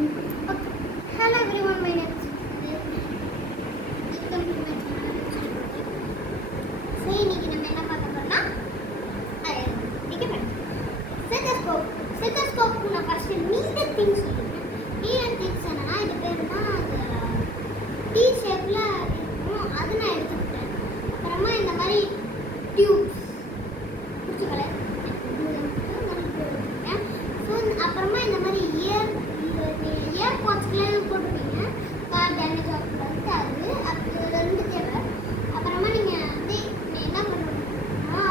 Okay. Hello everyone, my name is welcome to my channel. இன்னைக்கு நம்ம என்ன பார்க்க போறோம்னா stethoscope நான் ஃபர்ஸ்ட் நீடட் திங்ஸ் சொல்றேன். நீடட் திங்ஸ் என்னன்னா இது பேருனா டி ஷேப்ல இருக்கும். அது நான் எடுத்துக்கிட்டேன். அப்புறமா இந்த மாதிரி டியூப்ஸ் புடிச்சுக்கல. அப்புறமா இந்த மாதிரி இயர் பாட்ஸ்லாம் போட்டுருக்கீங்க. கார் டேமேஜ் ஆகக்கூடாது. அது ரெண்டு தேவை. அப்புறமா நீங்கள் வந்து என்ன பண்ணணும்,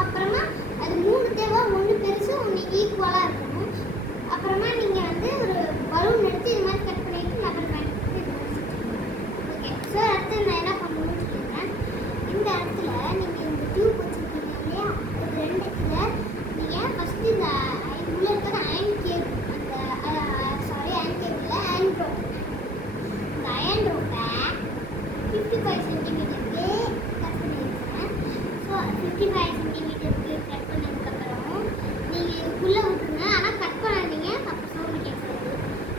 அப்புறமா அது 3 தேவை. ஒன்று பெருசு, ஒன்று ஈக்குவலாக இருக்கணும். அப்புறமா நீங்கள் வந்து ஒரு பலூன் எடுத்து இது மாதிரி கட் பண்ணிட்டு ரப்பர் பேண்ட் ஓகே. ஸோ அடுத்து நான் என்ன பண்ணணும்னு சொல்லிடுறேன். இந்த இடத்துல நீங்கள் இந்த டியூப் வச்சுருக்கீங்க இல்லையா, ஒரு 2 இதில் நீங்கள் ஃபஸ்ட்டு இந்த உள்ளே இருக்கிற அயன் கேபிள், அயன் கேபிளில் அயன் ரோப், இந்த அயன் ரோப்பை 55 சென்டிமீட்டருக்கு கட் பண்ணியிருக்கேன். ஸோ 55 சென்டிமீட்டருக்கு கட் பண்ணதுக்கப்புறம் நீங்கள் இதுக்குள்ளே விட்டுருங்க. ஆனால் கட் பண்ணாதீங்க, அப்போ சவுண்டு கேட்காது.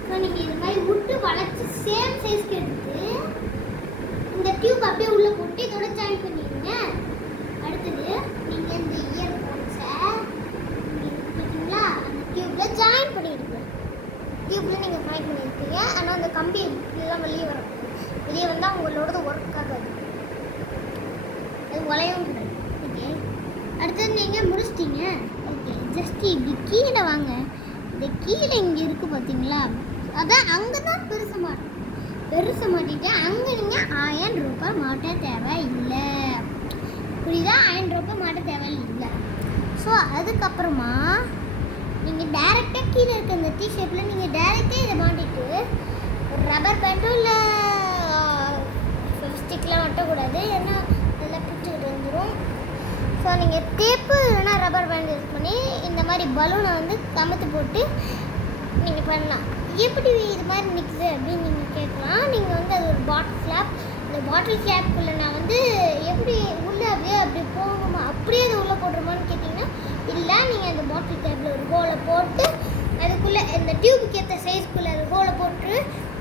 ஸோ நீங்கள் இது மாதிரி விட்டு வளைச்சி சேம் சைஸ்க்கு எடுத்து இந்த டியூப் அப்படியே உள்ளே போட்டு இதோட ஜாயின் பண்ணிடுங்க. அடுத்தது நீங்கள் இந்த இயர் போட்ஸை பார்த்தீங்களா, அந்த டியூப்பில் ஜாயின் பண்ணிடுங்க. டியூப்பில் நீங்கள் ஜாயின் பண்ணியிருக்கீங்க. ஆனால் அந்த கம்பி எல்லாம் வெளியே வரும். வெளியே வந்தால் உங்களோடது ஒர்க் ஆகாது, அது உலையவும் கூடாது. ஓகே, அடுத்தது நீங்கள் முடிச்சிட்டிங்க. ஓகே, ஜஸ்ட் இப்படி கீழே வாங்க. இந்த கீழே இங்கே இருக்குது பார்த்தீங்களா, அதான் அங்கே தான் பெருசை மாட்டிட்டு அங்கே நீங்கள் அயன் ரோப்பை மாட்ட தேவையில்லை. புரியுதா? அயன் ரோப்பை மாட்ட தேவையில்லை. ஸோ அதுக்கப்புறமா நீங்கள் டேரெக்டாக கீழே இருக்க இந்த டி ஷேப்பில் நீங்கள் டேரெக்டாக இதை மாட்டிட்டு ஒரு ரப்பர் பேண்ட்டும் இல்லை ஸ்டிக்லாம் ஒட்டக்கூடாது, ஏன்னா அதெல்லாம் பிடிச்சிக்கிட்டு வந்துடும். ஸோ நீங்கள் டேப்பு இல்லைன்னா ரப்பர் பேண்ட் யூஸ் பண்ணி இந்த மாதிரி பலூனை வந்து கமுத்து போட்டு நீங்கள் பண்ணலாம். எப்படி இது மாதிரி நிற்குது அப்படின்னு நீங்கள் கேட்கலாம். நீங்கள் வந்து அது ஒரு பாட்டில் கேப், இந்த பாட்டில் கேப்புக்குள்ளே நான் வந்து எப்படி உள்ளே அப்படி போகணுமா, அப்படியே அது உள்ளே போட்டுருமான்னு கேட்டிங்கன்னா இல்லை. நீங்கள் அந்த பாட்டில் கேப்பில் ஒரு ஹோலை போட்டு அதுக்குள்ளே இந்த டியூபுக்கு ஏற்ற சைஸ்க்குள்ளே அது ஹோலை போட்டு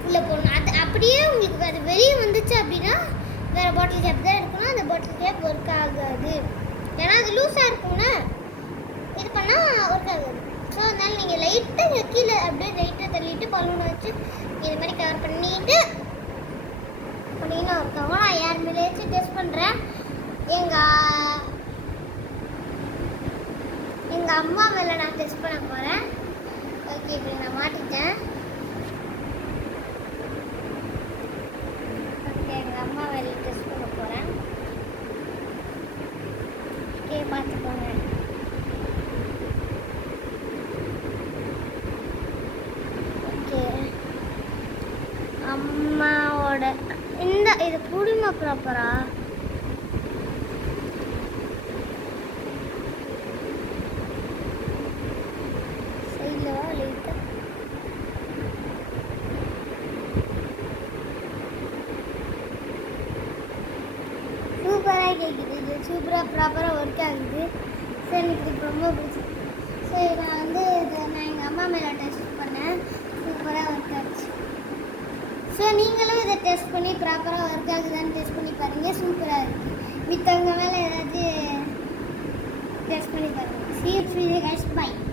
உள்ளே போடணும். அது அப்படியே உங்களுக்கு அது வெளியே வந்துச்சு அப்படின்னா வேறு பாட்டில் கேப் தான் எடுக்கணும். அந்த பாட்டில் கேப் ஒர்க் ஆகாது, ஏன்னா அது லூஸாக இருக்கும்னா இது பண்ணால் ஒர்க் ஆகாது. ஸோ அதனால் நீங்கள் லைட்டாக கீழே அப்படியே லைட்டாக தள்ளிட்டு பலூனை வச்சு இது மாதிரி கவர் பண்ணிட்டு பண்ணிங்கன்னா ஒர்க் ஆகும். நான் யார் மேலேயாச்சும் டெஸ்ட் பண்ணுறேன். எங்கள் அம்மா மேலே நான் டெஸ்ட் பண்ண போகிறேன். ஓகே, இப்படி நான் மாட்டிட்டேன். ஓகே, எங்கள் அம்மா மேலே டெஸ்ட் பண்ண போகிறேன். ஓகே, பார்த்துக்கோங்க. ஓகே, அம்மாவோட இந்த இது புடிமா ப்ராப்பரா சைடில் லைட்டாக சூப்பராக கேட்குது. இது சூப்பராக ப்ராப்பராக ஒர்க் ஆகுது. ஸோ எனக்கு இது ரொம்ப பிடிச்சிருக்கு. ஸோ நான் வந்து இதை நான் எங்கள் அம்மா மேலே டெஸ்ட் பண்ணேன். சூப்பராக ஒர்க் ஆச்சு. ஸோ நீங்களும் இதை டெஸ்ட் பண்ணி ப்ராப்பராக ஒர்க் ஆகுதான்னு டெஸ்ட் பண்ணி பாருங்கள். சூப்பராக இருக்குது. மித்தவங்க மேலே ஏதாச்சும் டெஸ்ட் பண்ணி பாருங்கள். See you guys, bye.